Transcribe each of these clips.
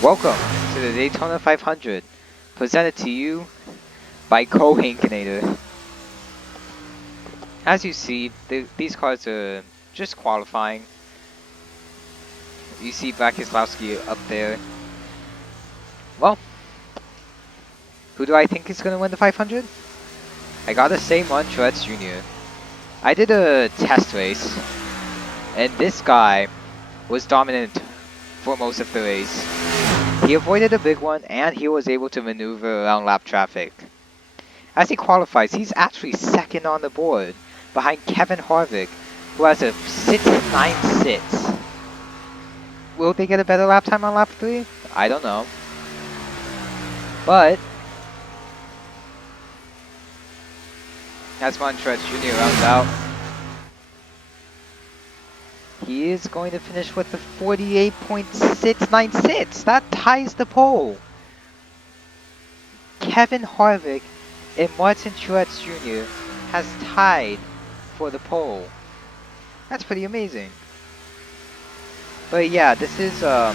Welcome to the Daytona 500, presented to you by Co-Hinkinator. As you see, these cars are just qualifying. You see Bratislawski up there. Well, who do I think is going to win the 500? I gotta say Truex Jr. I did a test race, and this guy was dominant for most of the race. He avoided a big one, and he was able to maneuver around lap traffic. As he qualifies, he's actually second on the board, behind Kevin Harvick, who has a 6.96. Will they get a better lap time on lap 3? I don't know. But as Truex Jr. rounds out, he is going to finish with the 48.696. That ties the pole. Kevin Harvick and Truex Jr. has tied for the pole. That's pretty amazing. But yeah, this is all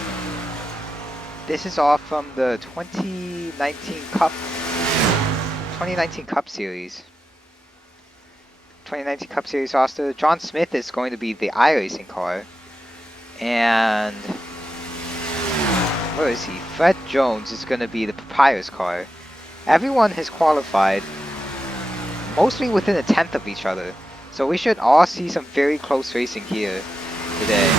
from the 2019 Cup Series. 2019 Cup Series roster. John Smith is going to be the iRacing car, and where is he? Fred Jones is going to be the Papyrus car. Everyone has qualified mostly within a tenth of each other, so we should all see some very close racing here today.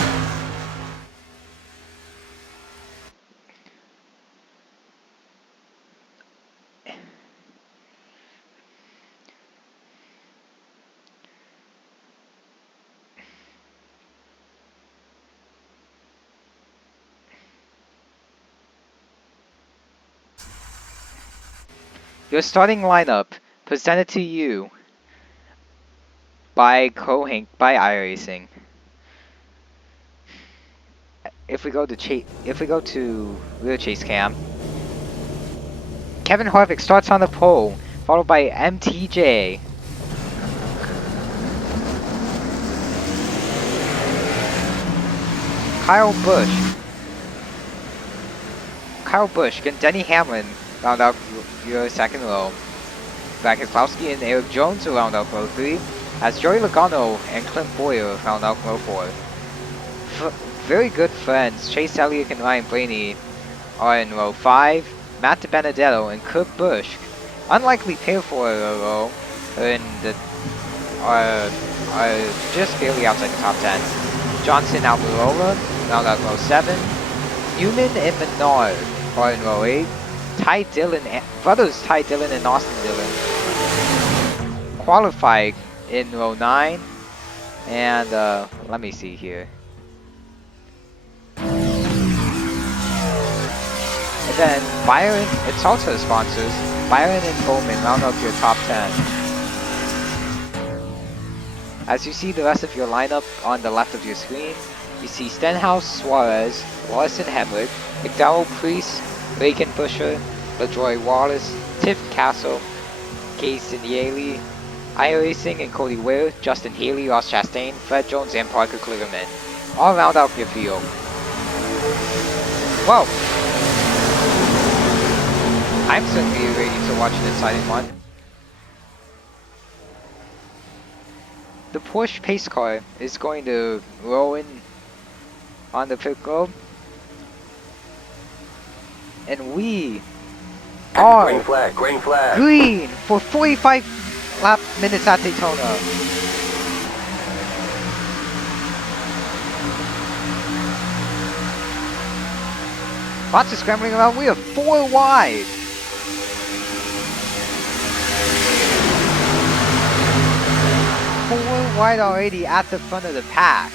Your starting lineup presented to you by iRacing. If we go to rear chase cam, Kevin Harvick starts on the pole, followed by MTJ. Kyle Busch and Denny Hamlin round out your second row. Bratislawski and Eric Jones will round out row 3, as Joey Logano and Clint Bowyer round out row 4. Very good friends, Chase Elliott and Ryan Blaney are in row 5. Matt DiBenedetto and Kurt Busch, unlikely pair for a row, are just barely outside the top 10. Johnson and Almirola round out row 7. Newman and Menard are in row 8. Brothers Ty Dillon and Austin Dillon qualify in row 9. And let me see here. And then Byron, it's also the sponsors, Byron and Bowman round up your top 10. As you see the rest of your lineup on the left of your screen, you see Stenhouse, Suarez, Larson Hemrick, McDowell Priest, Bacon Busher, LaJoy Wallace, Tiff Castle, Casey Yaley, iRacing and Cody Ware, Justin Haley, Ross Chastain, Fred Jones, and Parker Kligerman. All round out your field. Whoa! I'm certainly ready to watch an exciting one. The Porsche pace car is going to roll in on the pit road, and we are green flag green for 45 lap minutes at Daytona. Lots of scrambling around. We are 4 wide. Wide already at the front of the pack.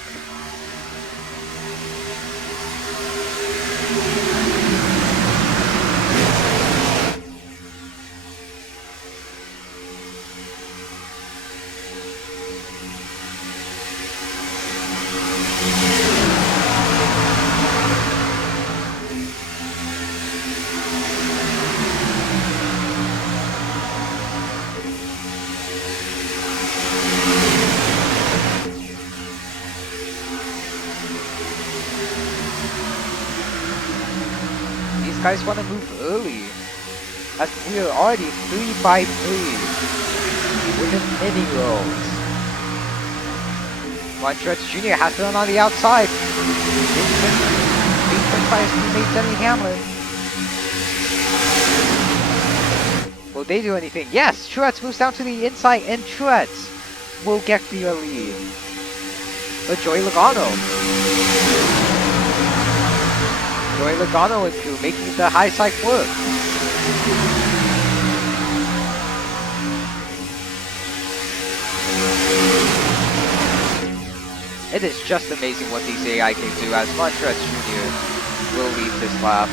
guys want to move early. As we are already 3 by 3 with the mini rolls. One Truex Jr. has to run on the outside. Being pushed by his teammate Denny Hamlin. Will they do anything? Yes! Truex moves down to the inside and Truex will get the lead. But Joey Logano. Joey Logano and crew making the high side work. It is just amazing what these AI can do as Montreal Jr. will lead this lap.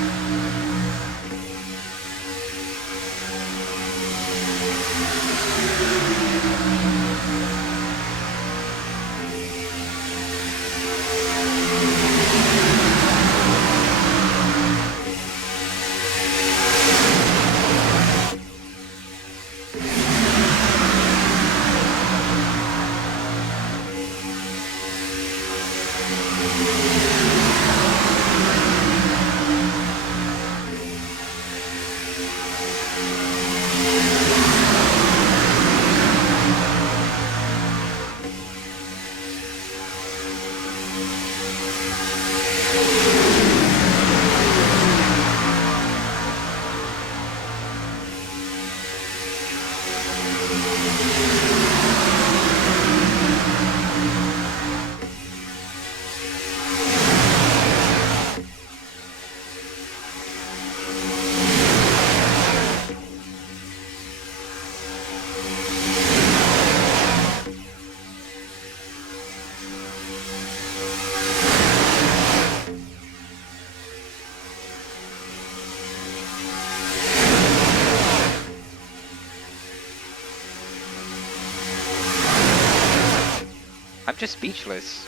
I'm just speechless.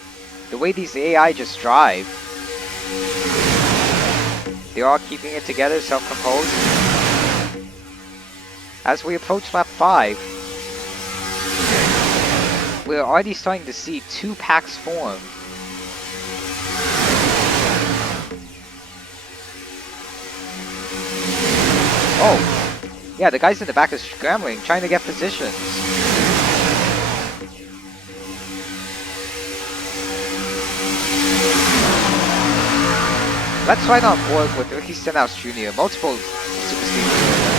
The way these AI just drive. They're all keeping it together, self-composed. As we approach lap 5, we're already starting to see 2 packs form. Oh, yeah, the guys in the back are scrambling, trying to get positions. Let's ride on board with Ricky Stenhouse Jr., multiple Super Speedway.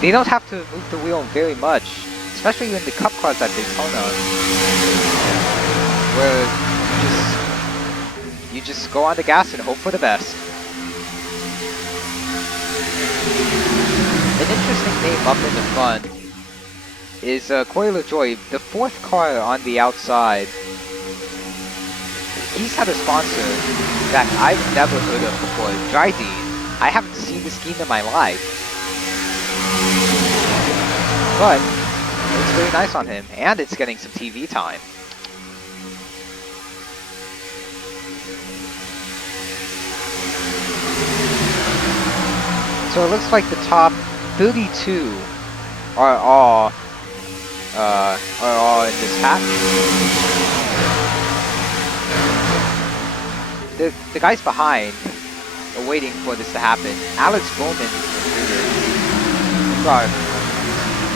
They don't have to move the wheel very much, especially in the cup cars at Daytona, where you just go on the gas and hope for the best. An interesting name up in the front is Corey LaJoie, the 4th car on the outside. He's had a sponsor that I've never heard of before, Dryden. I haven't seen this scheme in my life. But it's very nice on him, and it's getting some TV time. So it looks like the top 32 are all in this pack. The guys behind are waiting for this to happen. Alex Bowman,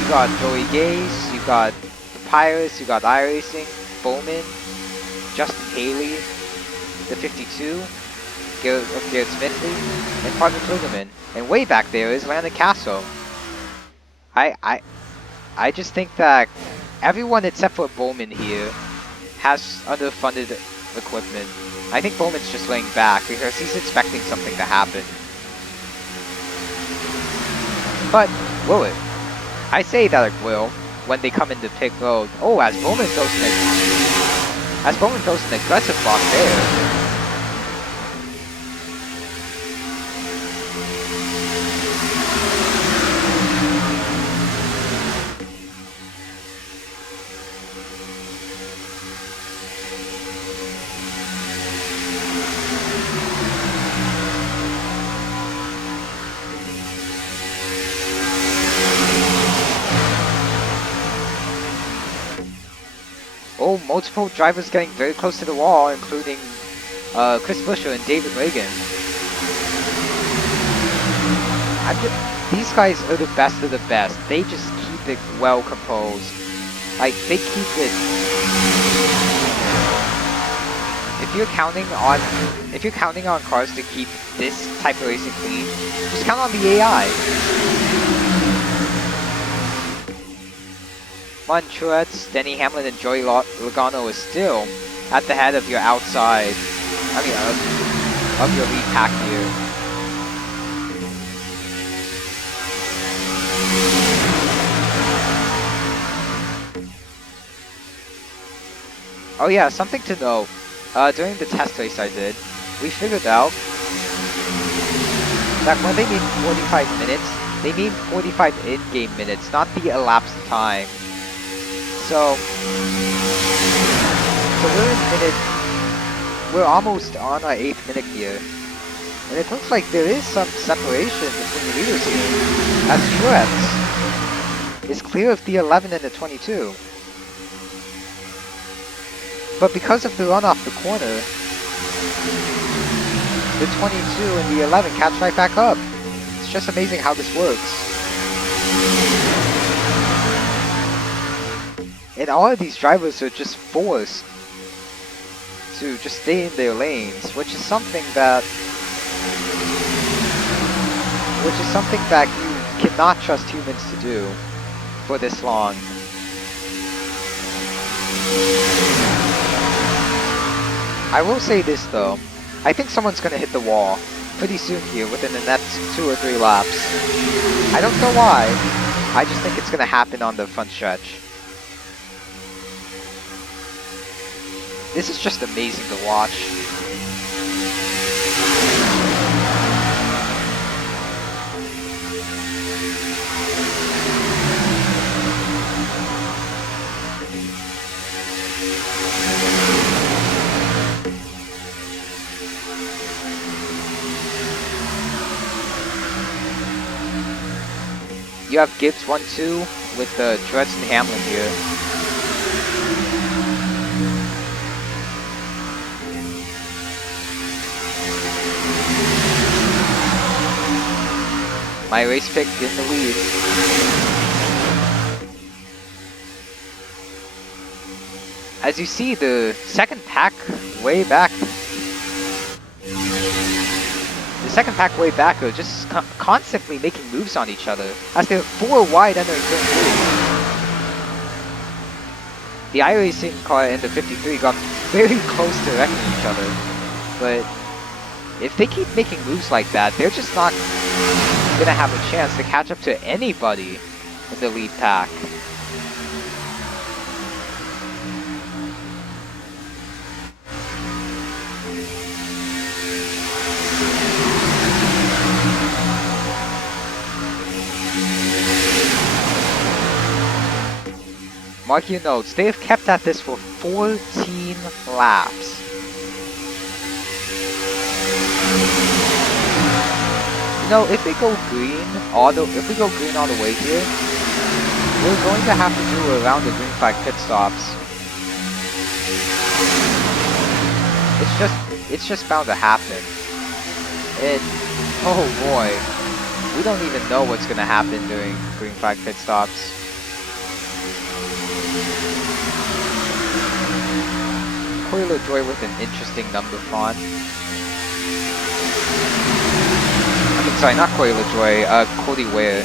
you got Joey Gase, you got the Pirates, you got iRacing, Bowman, Justin Haley, the 52, Garrett Smithley, and Parker Kligerman. And way back there is Landon Castle. I just think that everyone except for Bowman here has underfunded equipment. I think Bowman's just laying back because he's expecting something to happen. But will it? I say that it will when they come into pit road. Oh, as Bowman throws an aggressive block there. Oh, multiple drivers getting very close to the wall, including Chris Buescher and David Reagan. These guys are the best of the best. They just keep it well composed. Like, they keep it... If you're counting on cars to keep this type of racing clean, just count on the AI. Come on, Truex, Denny Hamlin, and Joey Logano is still at the head of your outside. I mean, of your lead pack here. Oh yeah, something to know. During the test race I did, we figured out that when they mean 45 minutes, they mean 45 in-game minutes, not the elapsed time. So we're almost on our 8th minute here. And it looks like there is some separation between the leaders here, as Truex is clear of the 11 and the 22. But because of the run off the corner, the 22 and the 11 catch right back up. It's just amazing how this works. And all of these drivers are just forced to just stay in their lanes, which is something that you cannot trust humans to do for this long. I will say this though, I think someone's gonna hit the wall pretty soon here within the next 2 or 3 laps. I don't know why, I just think it's gonna happen on the front stretch. This is just amazing to watch. You have Gibbs 1-2 with Truex and Hamlin here. My race pick in the lead. As you see, the second pack way back. The second pack way back are just constantly making moves on each other as they're 4 wide entering turn 3. The iRacing car and the 53 got very close to wrecking each other, but if they keep making moves like that, they're just not gonna have a chance to catch up to anybody in the lead pack. Mark your notes, they have kept at this for 14 laps. You know, if we go green all the way here, we're going to have to do a round of green flag pit stops. It's just bound to happen. And oh boy, we don't even know what's gonna happen during green flag pit stops. Coil Joy with an interesting number font. Sorry, not Corey LaJoy, Cody Ware.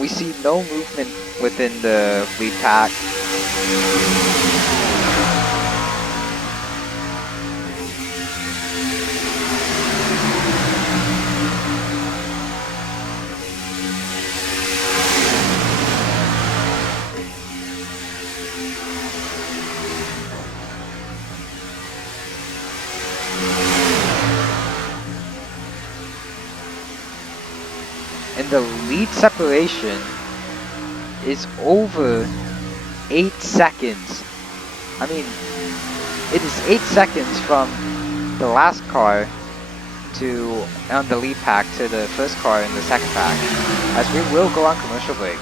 We see no movement within the lead pack. And the lead separation is over 8 seconds. I mean, it is 8 seconds from the last car to on the lead pack to the first car in the second pack, as we will go on commercial break.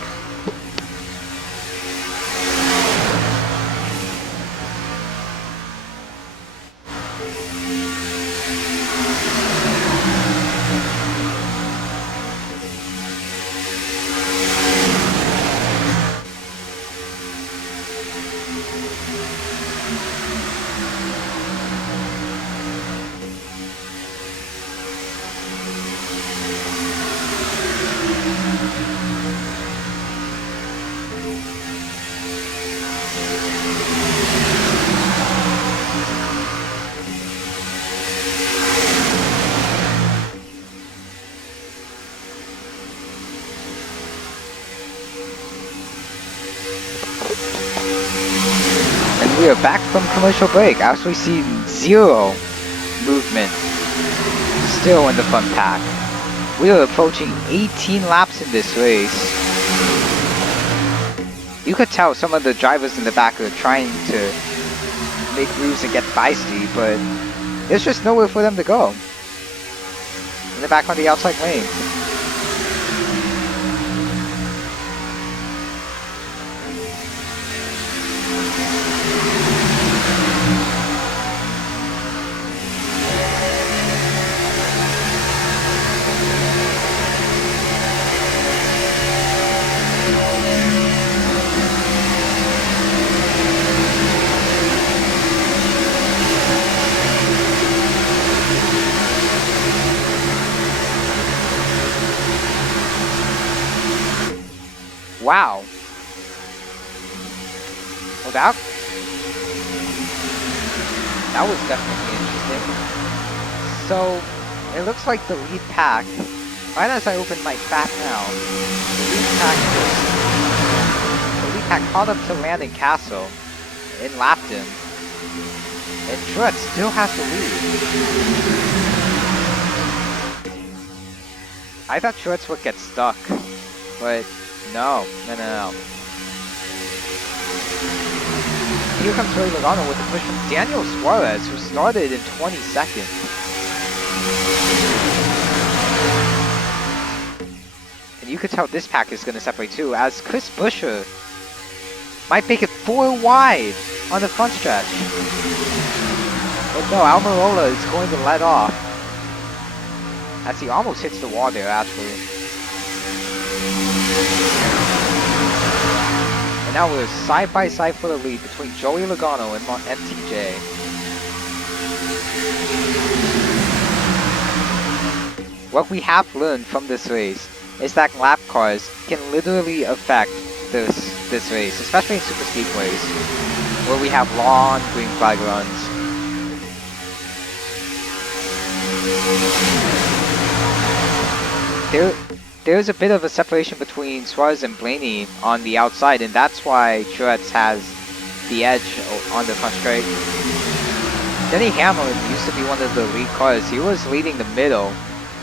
We are back from commercial break as we see zero movement still in the front pack. We are approaching 18 laps in this race. You could tell some of the drivers in the back are trying to make moves and get feisty, but there's just nowhere for them to go. And they're back on the outside lane. Wow. Well, that was definitely interesting. So, it looks like the lead pack, right as I open my pack now, the lead pack caught up to Landon Castle and lapped him. And Truex still has the lead. I thought Truex would get stuck, but no. Here comes Joey Logano with a push from Daniel Suarez, who started in 22nd. And you could tell this pack is going to separate too, as Chris Buescher might make it 4 wide on the front stretch. But no, Almirola is going to let off, as he almost hits the wall there actually. And now we're side by side for the lead between Joey Logano and MTJ. What we have learned from this race is that lap cars can literally affect this race, especially in super speedways, where we have long green flag runs. There's a bit of a separation between Suarez and Blaney on the outside, and that's why Truex has the edge on the front straight. Denny Hamlin used to be one of the lead cars. He was leading the middle,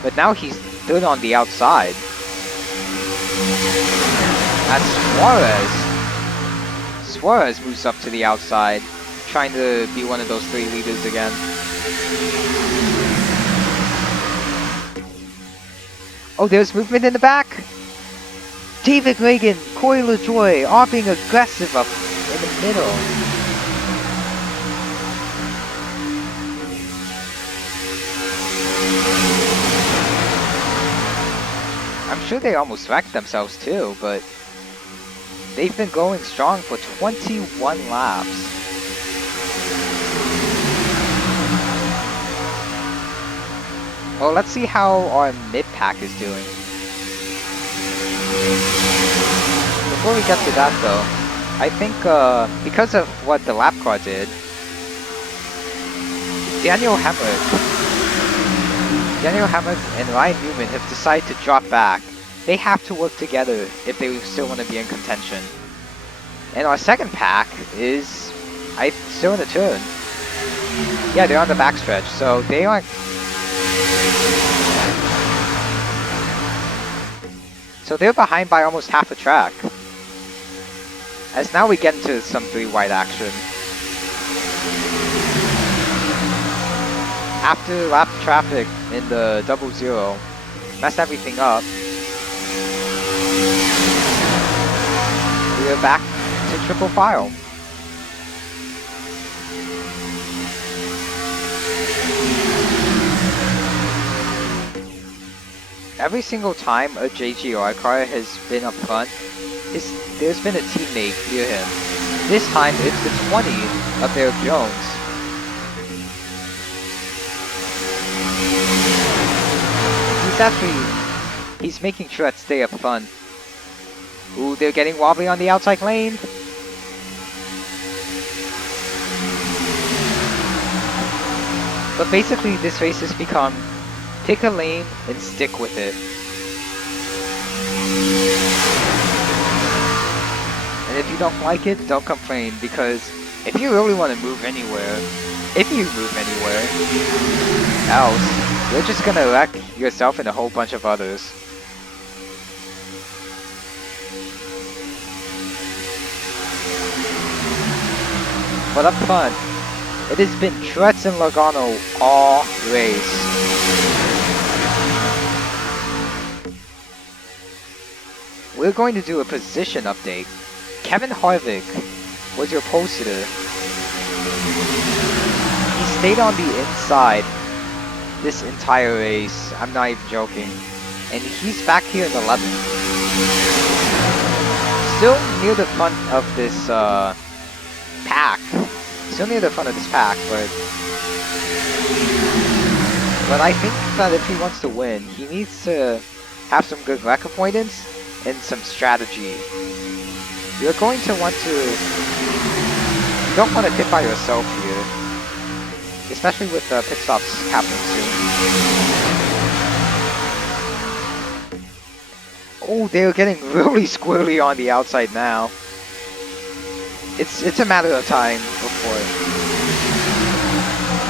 but now he's third on the outside. As Suarez moves up to the outside, trying to be one of those 3 leaders again. Oh, there's movement in the back. David Reagan, Corey LaJoy, all being aggressive up in the middle. I'm sure they almost wrecked themselves too, but they've been going strong for 21 laps. Well, let's see how our mid-pack is doing. Before we get to that though, I think because of what the lap car did, Daniel Hemrick and Ryan Newman have decided to drop back. They have to work together if they still want to be in contention. And our second pack is still in the turn. Yeah, they're on the backstretch, so they aren't. So they're behind by almost half a track. As now we get into some 3-wide action. After lap traffic in the 00 messed everything up, we are back to triple file. Every single time a JGR car has been up front, there's been a teammate near him. This time it's the 20 up there of Jones. He's making sure to stay up front. Ooh, they're getting wobbly on the outside lane. But basically this race has become pick a lane and stick with it. And if you don't like it, don't complain, because if you really want to move anywhere, else, you're just gonna wreck yourself and a whole bunch of others. But up front, it has been Truex and Logano all race. We're going to do a position update. Kevin Harvick was your pole sitter. He stayed on the inside this entire race. I'm not even joking. And he's back here in 11th. Still near the front of this pack. Still near the front of this pack, but I think that if he wants to win, he needs to have some good wreck avoidance and some strategy. You're going to want to... You don't want to pit by yourself here. Especially with pit stops happening soon. Oh, they're getting really squirrely on the outside now. It's a matter of time before...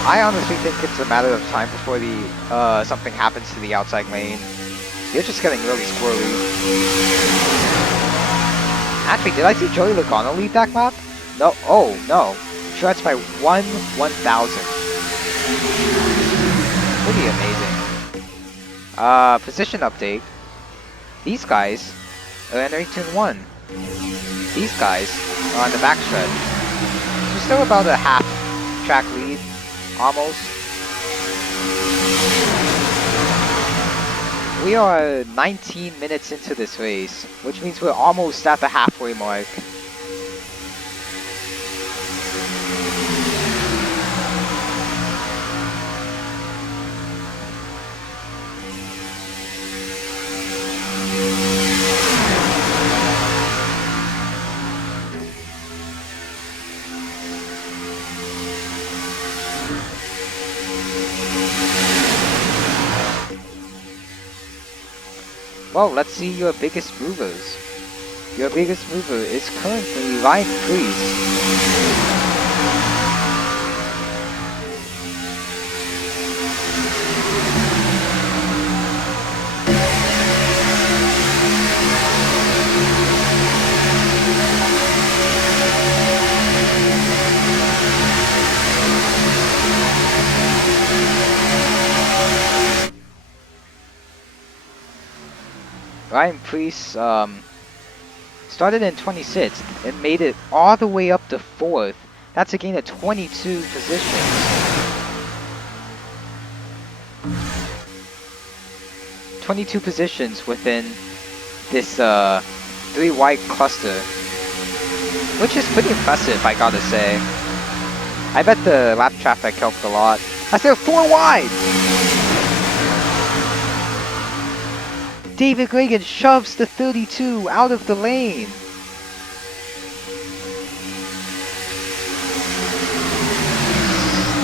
I honestly think it's a matter of time before the something happens to the outside lane. They're just getting really squirrely. Actually, did I see Joey Logano lead that lap? No. Oh, no. Truex by 1/1000. Pretty amazing. Position update. These guys are entering turn 1. These guys are on the backstretch. So still about a half track lead. Almost. We are 19 minutes into this race, which means we're almost at the halfway mark. Well, let's see your biggest movers. Your biggest mover is currently Ryan Preece. Ryan Preece started in 26th and made it all the way up to 4th. That's a gain of 22 positions. Within this 3-wide cluster, which is pretty impressive, I gotta say. I bet the lap traffic helped a lot. I said 4 wide! David Reagan shoves the 32 out of the lane.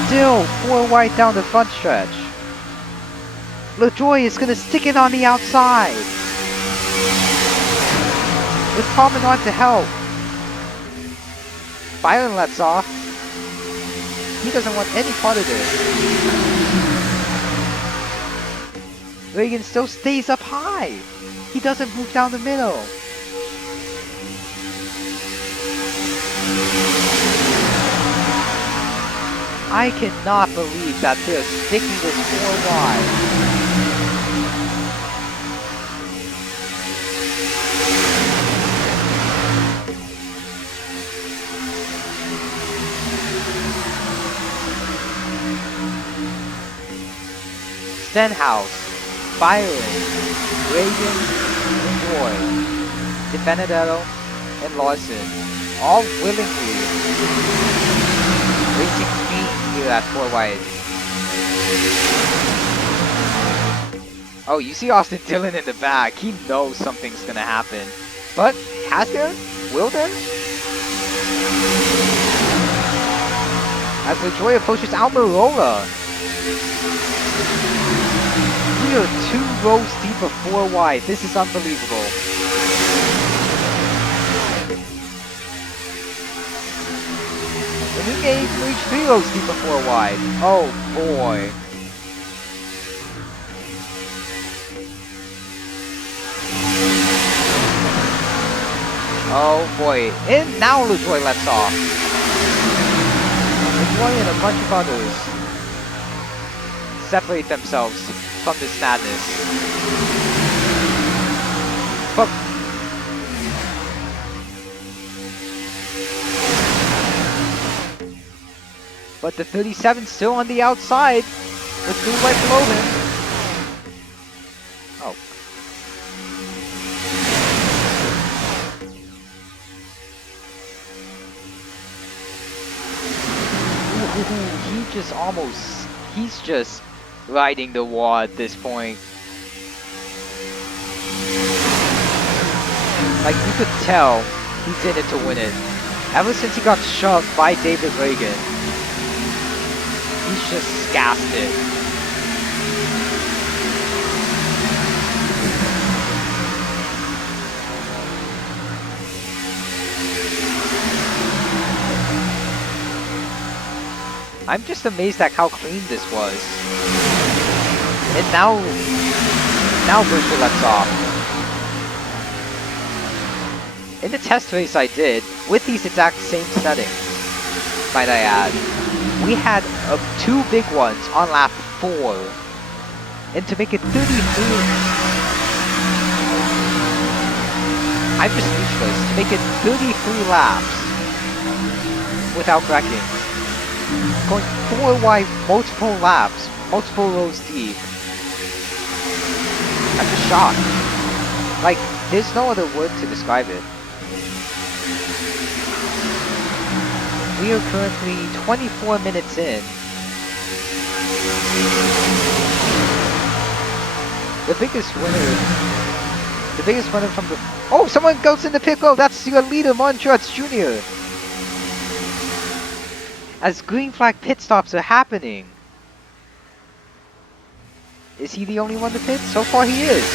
Still 4 wide down the front stretch. LaJoie is gonna stick it on the outside. With Common on to help. Byron lets off. He doesn't want any part of this. Reagan still stays up high. He doesn't move down the middle. I cannot believe that they're sticking this 4 wide. Stenhouse, Byron, Reagan, Roy, DeBenedetto, and Larson, all willingly racing clean here at 4 wide. Oh, you see Austin Dillon in the back. He knows something's gonna happen. But, has there? Will there? As LaJoie approaches Almirola. We are 2 rows deep of 4 wide. This is unbelievable. And we may even reach 3 rows deep of 4 wide. Oh boy. Oh boy. And now LaJoie lets off. LaJoie and a bunch of others separate themselves from this madness. But the 37's still on the outside with 3 right below him. Oh. Ooh, he just almost, he's just riding the wall at this point. Like, you could tell he's in it to win it. Ever since he got shoved by David Reagan, he's just gassed it. I'm just amazed at how clean this was. And now Buescher lets off. In the test race I did, with these exact same settings, might I add, we had 2 big ones on lap 4. And to make it 33, I'm just speechless, to make it 33 laps without wrecking. Going 4 wide, multiple laps, multiple rows deep. I'm just shocked. Like, there's no other word to describe it. We are currently 24 minutes in. The biggest winner from the... Oh, someone goes in the pit road! That's your leader, Montrose Jr. As green flag pit stops are happening. Is he the only one to pit? So far he is.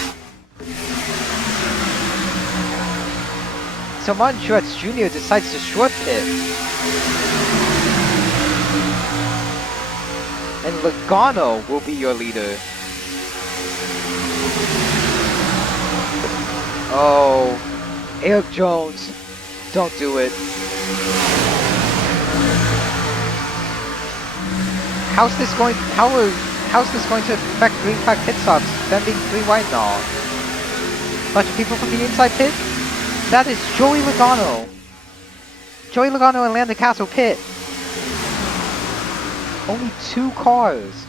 So Martin Truex Jr. decides to short pit. And Logano will be your leader. Oh, Eric Jones, don't do it. How's this going to affect green flag pit stops? Them being 3 wide and all. Bunch of people from the inside pit? That is Joey Logano. Joey Logano and Landon Castle pit. Only 2 cars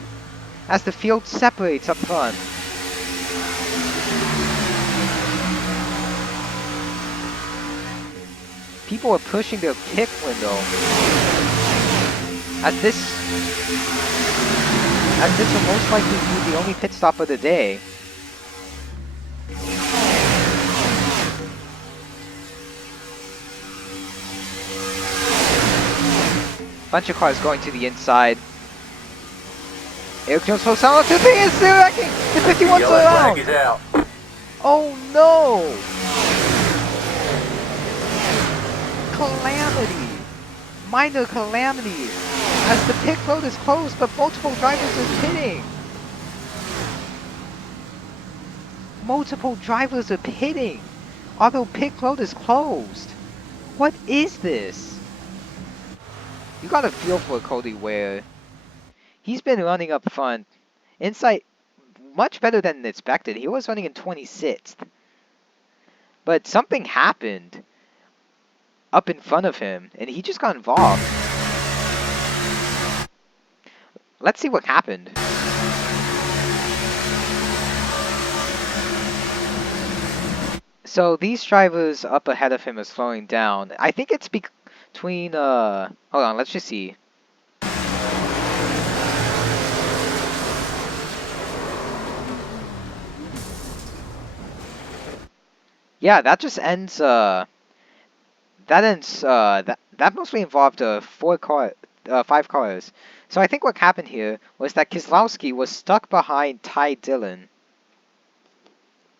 as the field separates up front. People are pushing their pit window. As this will most likely be the only pit stop of the day. Bunch of cars going to the inside. Eric Jones slows down. 2, 3, is still wrecking. The 51's around. Out. Oh no! Calamity. Minor calamity. As the pit road is closed, but multiple drivers are pitting. Multiple drivers are pitting. Although pit road is closed. What is this? You got a feel for Cody Ware. He's been running up front. Inside, much better than expected. He was running in 26th. But something happened up in front of him, and he just got involved. Let's see what happened. So these drivers up ahead of him are slowing down. I think it's between, hold on, let's just see. Yeah, that just ends, that mostly involved, 5 cars. So I think what happened here was that Keselowski was stuck behind Ty Dillon.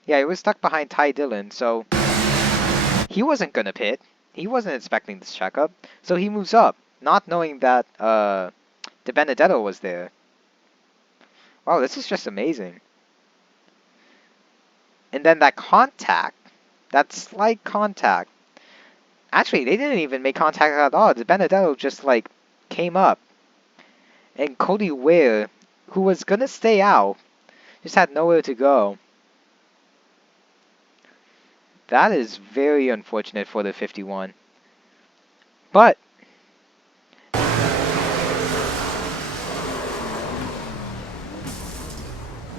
Yeah, he was stuck behind Ty Dillon, so he wasn't gonna pit. He wasn't expecting this checkup, so he moves up, not knowing that De Benedetto was there. Wow, this is just amazing. And then that contact, that slight contact. Actually, they didn't even make contact at all. De Benedetto just like came up, and Cody Ware, who was gonna stay out, just had nowhere to go. That is very unfortunate for the 51. But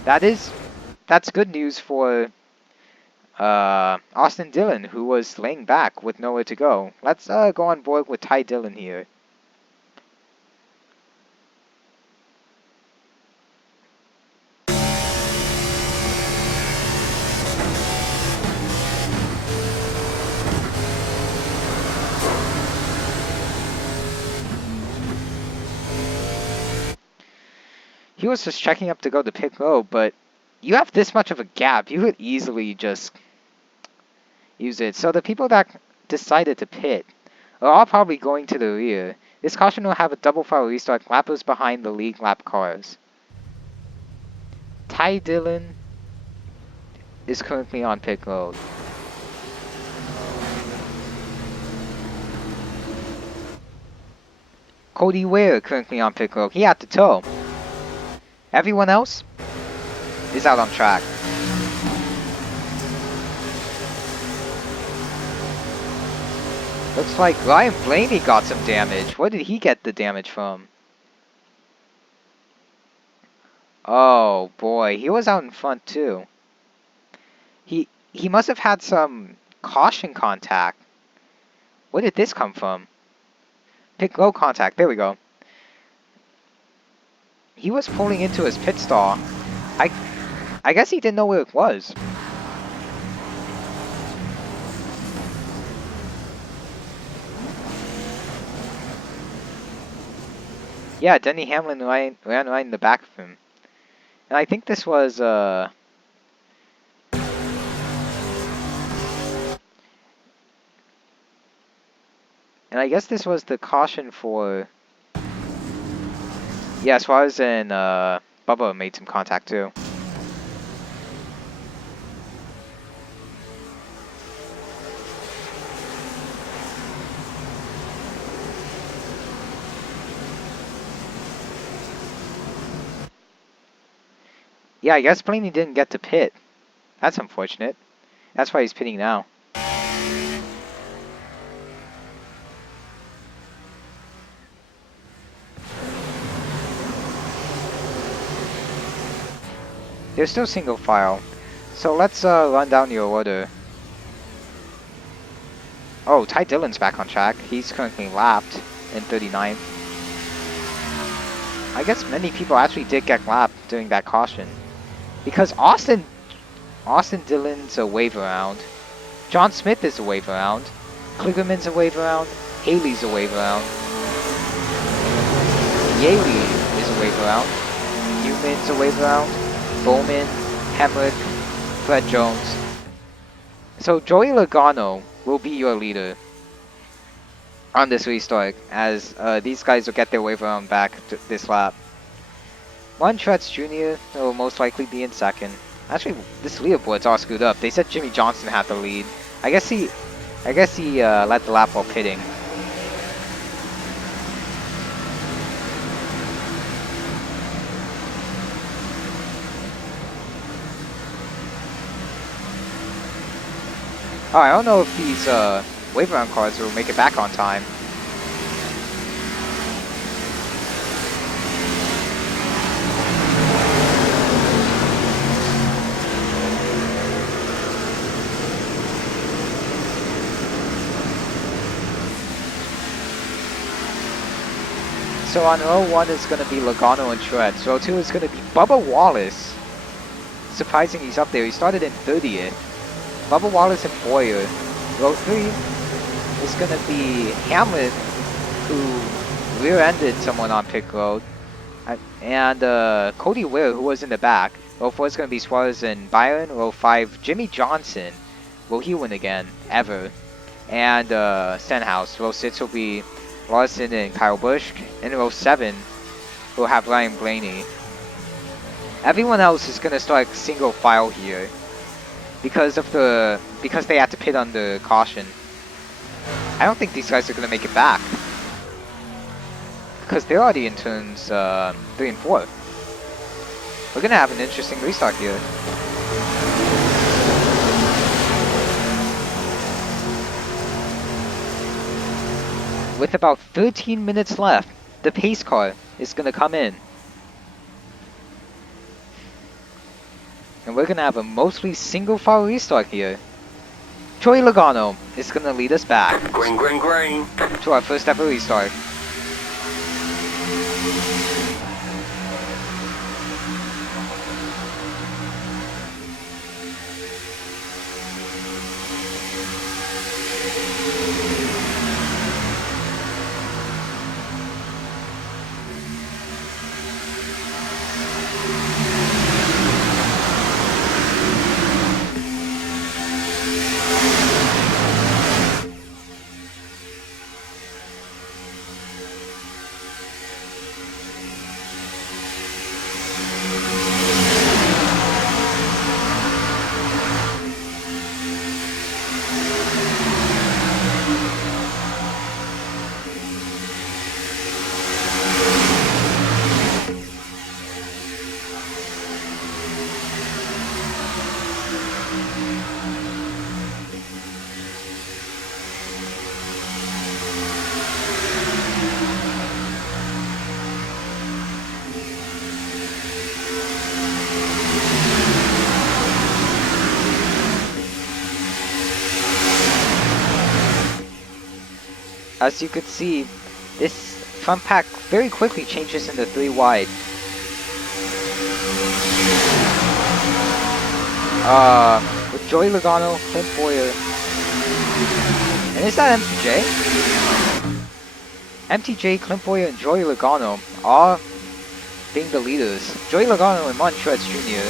that's good news for Austin Dillon, who was laying back with nowhere to go. Let's go on board with Ty Dillon here. He was just checking up to go to pit road, but you have this much of a gap, you could easily just use it. So the people that decided to pit are all probably going to the rear. This caution will have a double foul restart, lappers behind the lead lap cars. Ty Dillon is currently on pit road. Cody Ware currently on pit road. He had to tow. Everyone else is out on track. Looks like Ryan Blaney got some damage. Where did he get the damage from? Oh boy, he was out in front too. He must have had some caution contact. Where did this come from? Pit road contact, there we go. He was pulling into his pit stall. I guess he didn't know where it was. Yeah, Denny Hamlin ran right in the back of him. And I think this was, and I guess this was the caution for... Yeah, Suarez and Bubba made some contact too. Yeah, I guess Blaney didn't get to pit. That's unfortunate. That's why he's pitting now. There's still single file. So let's run down your order. Oh, Ty Dillon's back on track. He's currently lapped in 39th. I guess many people actually did get lapped during that caution. Because Austin Dillon's a wave around. John Smith is a wave around. Kligerman's a wave around. Haley's a wave around. Yaley is a wave around. Newman's a wave around. Bowman, Hemrick, Fred Jones. So Joey Logano will be your leader on this restart, as these guys will get their wave around back to this lap. Ron Truex Jr. will most likely be in second. Actually, this leaderboard's all screwed up. They said Jimmy Johnson had the lead. I guess he let the lap while pitting. Oh, I don't know if these wave around cars will make it back on time. So on row 1 is going to be Logano and Truex. Row 2 is going to be Bubba Wallace. Surprising he's up there. He started in 30th. Bubba Wallace and Boyer. Row 3 is going to be Hamlin, who rear-ended someone on pit road. And Cody Ware, who was in the back. Row 4 is going to be Suarez and Byron. Row 5, Jimmy Johnson. Will he win again? Ever. And Stenhouse. Row 6 will be Larson and Kyle Busch. In row 7, we'll have Ryan Blaney. Everyone else is going to start single file here because they had to pit under caution. I don't think these guys are going to make it back because they're already in turns 3 and 4. We're going to have an interesting restart here. With about 13 minutes left, the pace car is going to come in. And we're going to have a mostly single file restart here. Joey Logano is going to lead us back to our first ever restart. As you could see, this front pack very quickly changes into 3 wide. With Joey Logano, Clint Boyer, and is that MTJ? MTJ, Clint Boyer, and Joey Logano are being the leaders. Joey Logano and Martin Truex Jr.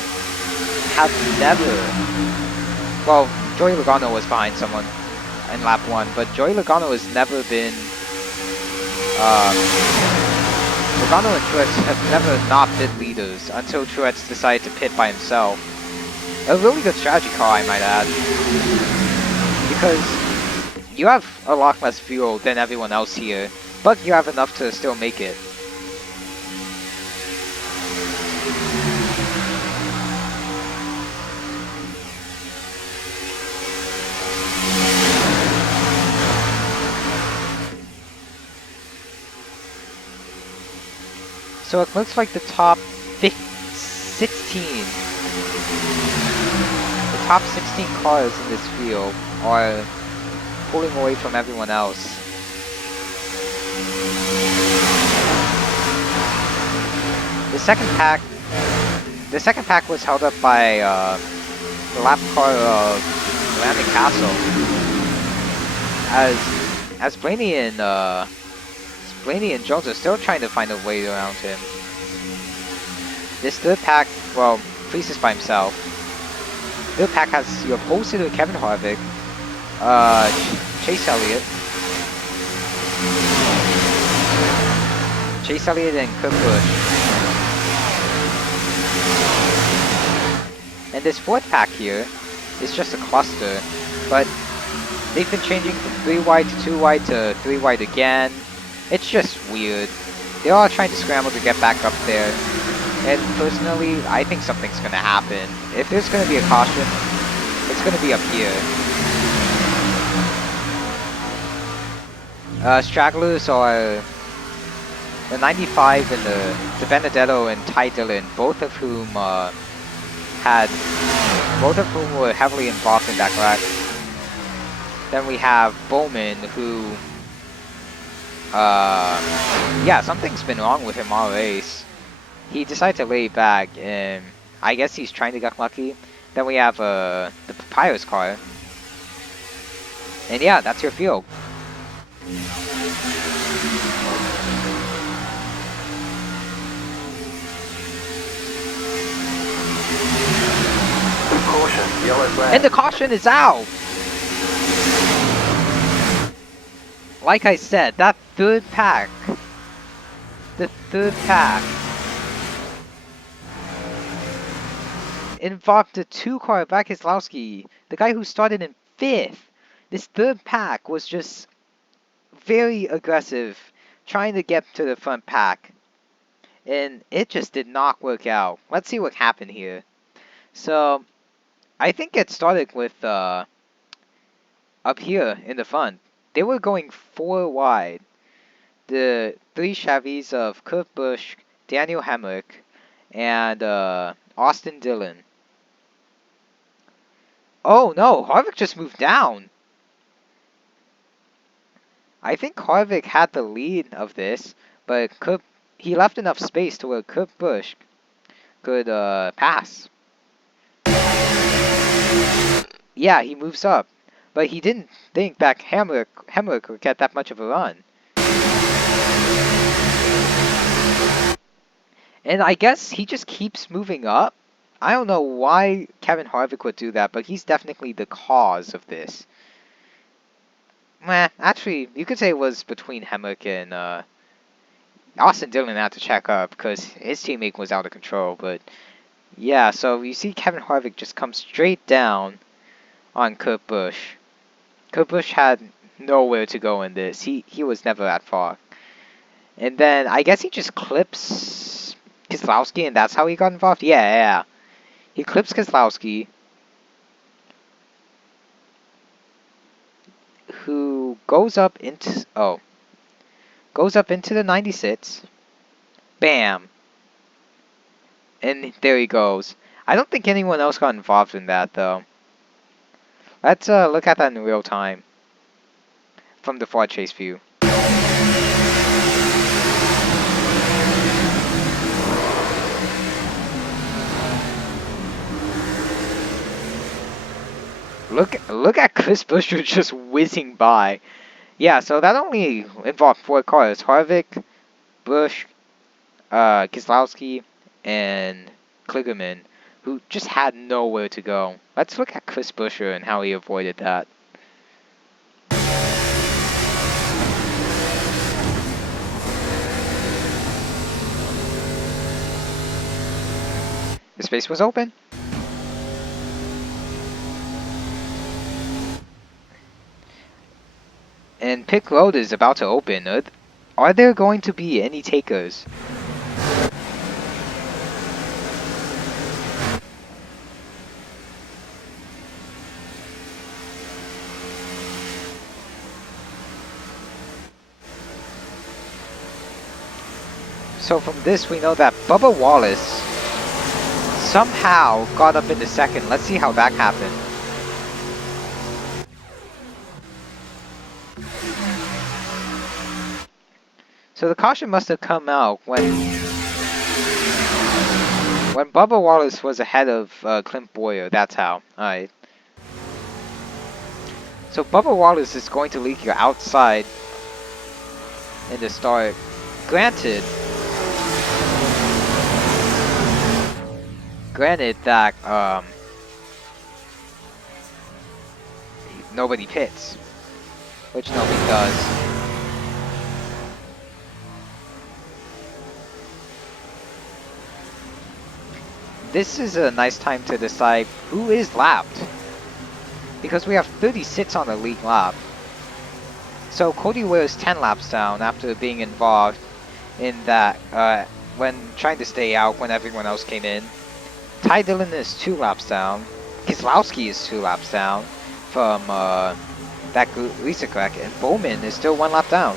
have never, well, Joey Logano was behind someone in lap 1, but Joey Logano has never been, Logano and Truex have never not been leaders until Truex decided to pit by himself. A really good strategy car, I might add, because you have a lot less fuel than everyone else here, but you have enough to still make it. So it looks like the top 16 cars in this field are pulling away from everyone else. The second pack was held up by the lap car of Landon Castle, as Blaney and Blaney and Jones are still trying to find a way around him. This third pack, well, Priest is by himself. Third pack has your pole sitter Kevin Harvick, Chase Elliott, and Kurt Busch. And this fourth pack here is just a cluster, but they've been changing from 3 wide to 2 wide to 3 wide again. It's just weird. They're all trying to scramble to get back up there. And personally, I think something's going to happen. If there's going to be a caution, it's going to be up here. Stragglers are the 95 and the Benedetto and Ty Dillon, both of whom were heavily involved in that wreck. Then we have Bowman, who, yeah, something's been wrong with him all race. He decided to lay back, and I guess he's trying to get lucky. Then we have the Papyrus car. And yeah, that's your field. Caution, yellow flag. And the caution is out! Like I said, that third pack. The third pack involved the 2-car back Keselowski, the guy who started in 5th. This third pack was just very aggressive, trying to get to the front pack. And it just did not work out. Let's see what happened here. So, I think it started with up here in the front. They were going 4 wide. The 3 Chevys of Kurt Busch, Daniel Hemrick, and Austin Dillon. Oh no, Harvick just moved down. I think Harvick had the lead of this, but he left enough space to where Kurt Busch could pass. Yeah, he moves up, but he didn't think that Hemrick would get that much of a run. And I guess he just keeps moving up. I don't know why Kevin Harvick would do that, but he's definitely the cause of this. Actually, you could say it was between Hemrick and Austin Dillon had to check up because his teammate was out of control. But yeah, so you see Kevin Harvick just come straight down on Kurt Busch. Kurt Busch had nowhere to go in this. He was never at fault. And then I guess he just clips Keselowski, and that's how he got involved? Yeah. He clips Keselowski, who goes up into the 96. Bam. And there he goes. I don't think anyone else got involved in that though. Let's look at that in real time from the Ford Chase view. Look at Chris Buescher just whizzing by. Yeah, so that only involved 4 cars: Harvick, Busch, Keselowski, and Kligerman, who just had nowhere to go. Let's look at Chris Buescher and how he avoided that. The space was open. And pit road is about to open. Are there going to be any takers? So from this we know that Bubba Wallace somehow got up into second. Let's see how that happened. So the caution must have come out when Bubba Wallace was ahead of Clint Boyer. That's how. Alright. So Bubba Wallace is going to leak your outside in the start. Granted that nobody pits, which nobody does. This is a nice time to decide who is lapped, because we have 36 on the lead lap. So Cody Ware's 10 laps down after being involved in that when trying to stay out when everyone else came in. Ty Dillon is 2 laps down. Keselowski is 2 laps down from that Lisa crack, and Bowman is still 1 lap down.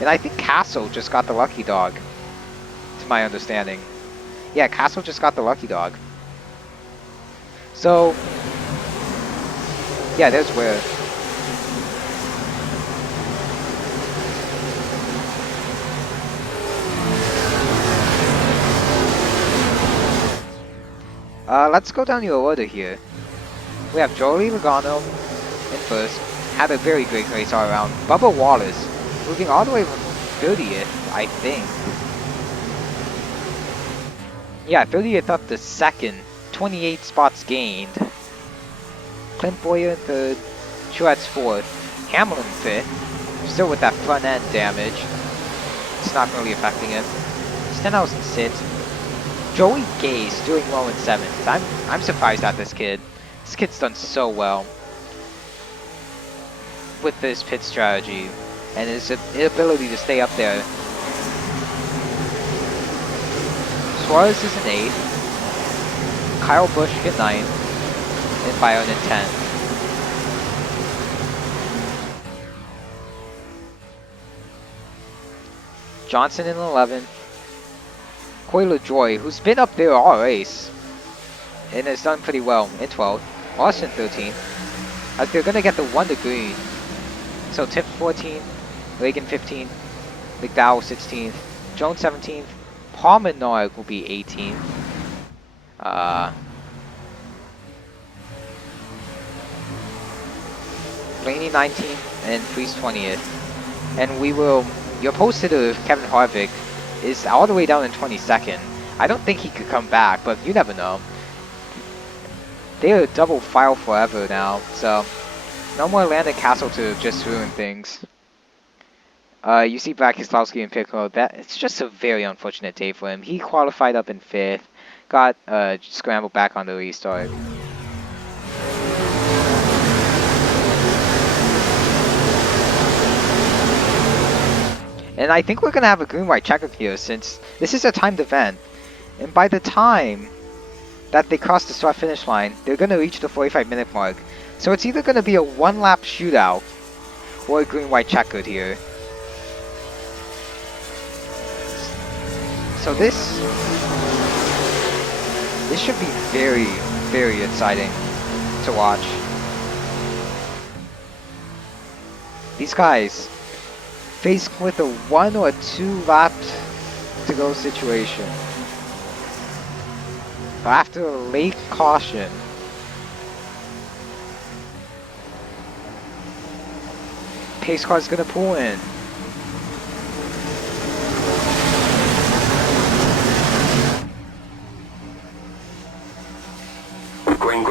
And I think Castle just got the lucky dog, to my understanding. Yeah, Castle just got the lucky dog. So, yeah, there's where. Let's go down your order here. We have Joey Logano in first. Had a very great race all around. Bubba Wallace moving all the way from 30th, I think. Yeah, 30th up to second. 28 spots gained. Clint Boyer in third. Truex fourth. Hamlin fifth. Still with that front end damage. It's not really affecting him. Stenhouse in sixth. Joey Gase doing well in 7th. I'm surprised at this kid. This kid's done so well with this pit strategy and his ability to stay up there. Suarez is in 8th. Kyle Busch in 9th. And Byron in 10th. Johnson in 11th. Corey LaJoy, who's been up there all race and has done pretty well, in 12th. Austin 13th. As they're going to get the 1 to green. So Tip 14th, Reagan 15th, McDowell 16th, Jones 17th, Paul Menard will be 18th. Blaney 19th and Freeze 20th. And we will, your posted of Kevin Harvick is all the way down in 22nd. I don't think he could come back, but you never know. They are double file forever now, so no more Landon Castle to just ruin things. You see Brad Keselowski and Piccolo. It's just a very unfortunate day for him. He qualified up in 5th, got scrambled back on the restart. And I think we're going to have a green-white checker here since this is a timed event. And by the time that they cross the start-finish line, they're going to reach the 45-minute mark. So it's either going to be a 1-lap shootout or a green-white checkered here. So this should be very, very exciting to watch. These guys faced with a 1 or 2 lap to go situation. After a late caution, pace car's gonna pull in.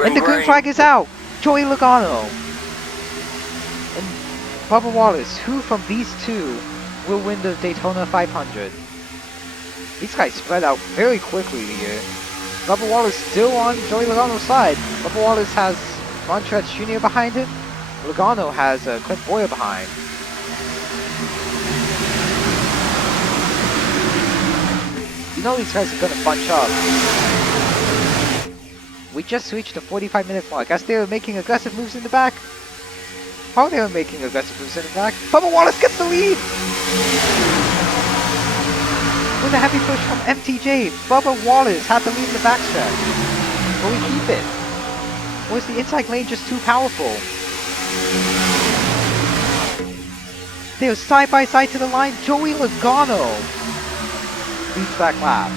And the green flag is out! Joey Logano and Bubba Wallace, who from these two will win the Daytona 500? These guys spread out very quickly here. Bubba Wallace still on Joey Logano's side. Bubba Wallace has Ron Truex Jr. behind him. Logano has Clint Boyer behind. You know these guys are going to bunch up. We just reached the 45-minute mark as they were making aggressive moves in the back. While they were making aggressive moves in the back, Bubba Wallace gets the lead! With a heavy push from MTJ, Bubba Wallace had the lead in the backstretch. Will we keep it? Or is the inside lane just too powerful? They are side by side to the line. Joey Logano leads that lap.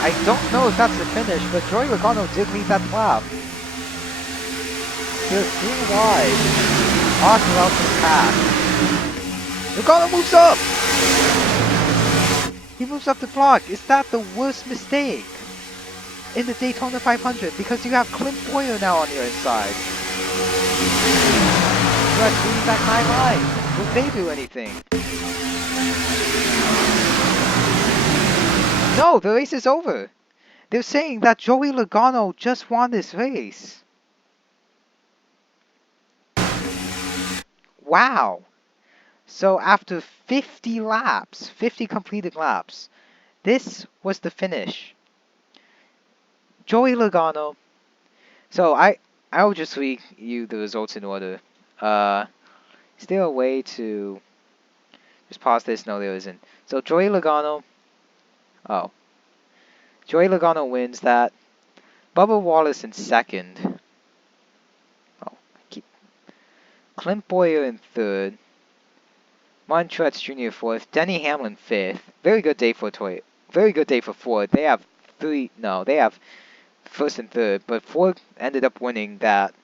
I don't know if that's the finish, but Joey Logano did lead that lap. Just too wide. Arthur out to the pass. Logano moves up! He moves up the block. Is that the worst mistake in the Daytona 500? Because you have Clint Boyer now on your inside. You are shooting back 9 lines. Will they do anything? No, the race is over. They're saying that Joey Logano just won this race. Wow. So after 50 laps, 50 completed laps, this was the finish. Joey Logano. So I'll just read you the results in order. Is there a way to just pause this? No, there isn't. So Joey Logano. Oh. Joey Logano wins that. Bubba Wallace in second. Oh, Clint Boyer in third. Martin Truex Jr. fourth. Denny Hamlin fifth. Very good day for Toy. Very good day for Ford. They have they have first and third, but Ford ended up winning that.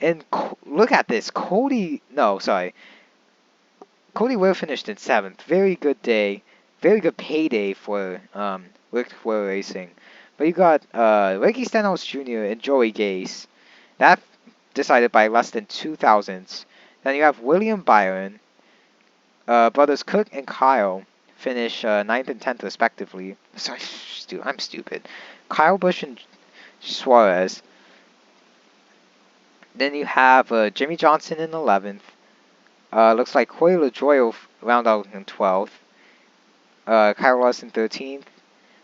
And look at this, Cody Ware finished in seventh. Very good day, very good payday for Rick Ware Racing. But you got Ricky Stenhouse Jr. and Joey Gase. That decided by less than 2 thousandths. Then you have William Byron, brothers Cook and Kyle finish 9th and 10th respectively. Sorry, I'm stupid. Kyle Busch and Suarez. Then you have Jimmy Johnson in 11th. Looks like Corey LaJoie round out in 12th. Kyle Larson 13th.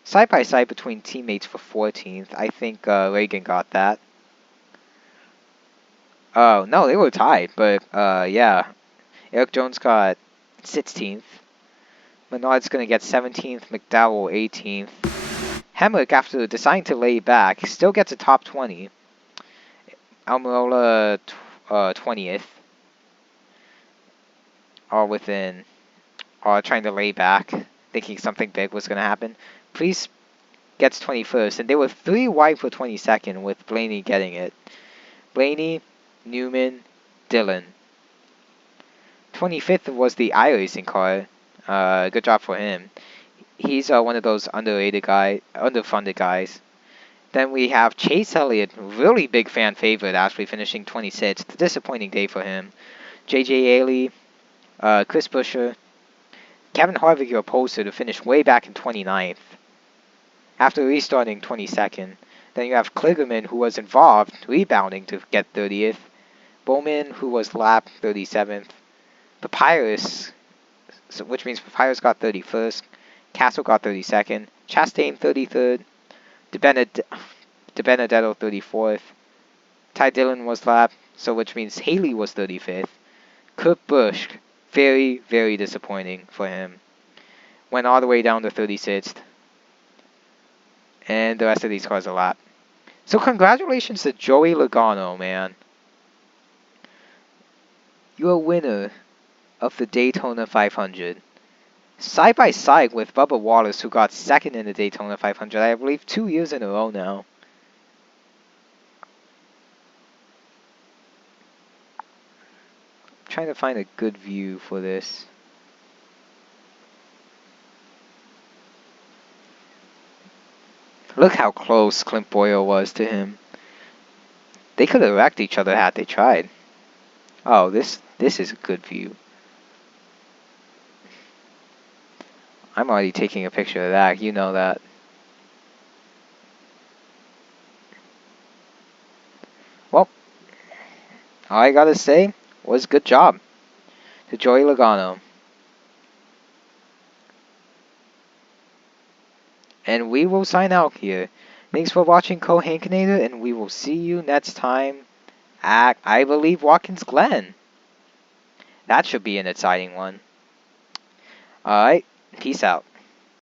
Side by side between teammates for 14th. I think Reagan got that. Oh, no, they were tied, but yeah. Eric Jones got 16th. Menard's going to get 17th. McDowell 18th. Hemrick, after deciding to lay back, still gets a top 20. Almirola 20th. All within, trying to lay back, thinking something big was going to happen. Priest gets 21st, and they were 3 wide for 22nd, with Blaney getting it. Blaney, Newman, Dillon. 25th was the iRacing car. Good job for him. He's one of those underfunded guys. Then we have Chase Elliott, really big fan favorite, actually finishing 26th. Disappointing day for him. J.J. Ailey, Chris Buescher, Kevin Harvick, your poster, to finish way back in 29th. After restarting 22nd. Then you have Kligerman, who was involved, rebounding to get 30th. Bowman, who was lapped 37th. Papyrus, which means Papyrus got 31st. Castle got 32nd. Chastain 33rd. DeBenedetto 34th. Ty Dillon was lapped, so which means Haley was 35th. Kurt Busch, very, very disappointing for him. Went all the way down to 36th. And the rest of these cars are lapped. So congratulations to Joey Logano, man. You're a winner of the Daytona 500. Side by side with Bubba Wallace, who got second in the Daytona 500, I believe 2 years in a row now. I'm trying to find a good view for this. Look how close Clint Boyer was to him. They could have wrecked each other had they tried. Oh, this is a good view. I'm already taking a picture of that, you know that. Well, all I gotta say was good job to Joey Logano. And we will sign out here. Thanks for watching Cohankinator, and we will see you next time at, I believe, Watkins Glen. That should be an exciting one. Alright, peace out.